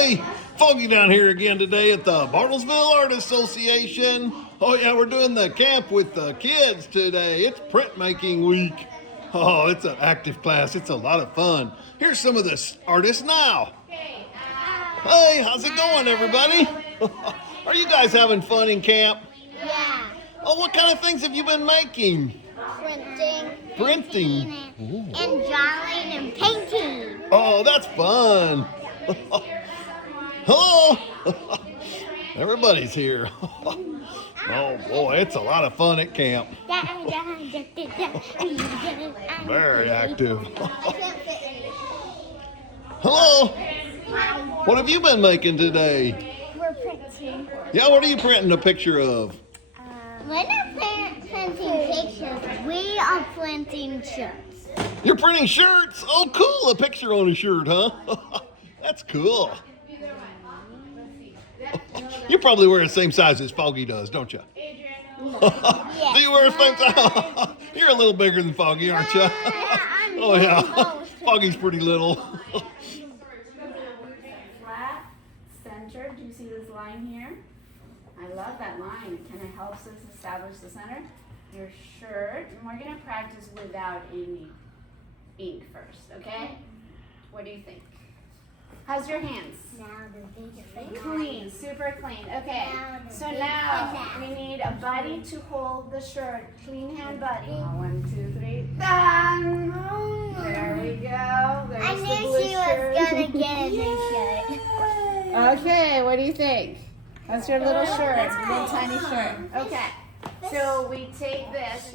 Hey, Foggy down here again today at the Bartlesville Art Association. Oh yeah, we're doing the camp with the kids today. It's printmaking week. Oh, it's an active class. It's a lot of fun. Here's some of the artists now. Hey, how's it going, everybody? Are you guys having fun in camp? Yeah. Oh, what kind of things have you been making? Printing. And drawing and painting. Oh, that's fun. Hello. Everybody's here. Oh boy, it's a lot of fun at camp. Very active. Hello. What have you been making today? We're printing. Yeah, what are you printing a picture of? We're not printing pictures. We are printing shirts. You're printing shirts? Oh, cool. A picture on a shirt, huh? That's cool. You probably wear the same size as Foggy does, don't you? Yes. Do you wear the same size? You're a little bigger than Foggy, aren't you? Oh, yeah. Foggy's pretty little. Flat, centered. Do you see this line here? I love that line. It kind of helps us establish the center. Your shirt, and we're going to practice without any ink first, okay? What do you think? How's your hands? Now the big Clean, super clean. Okay, so now we need a buddy to hold the shirt. Clean hand buddy. 1, 2, 3, done. There we go. I There's the knew blue she shirt. was gonna get a new shirt. Okay, what do you think? That's your little shirt, little tiny shirt. Okay, so we take this.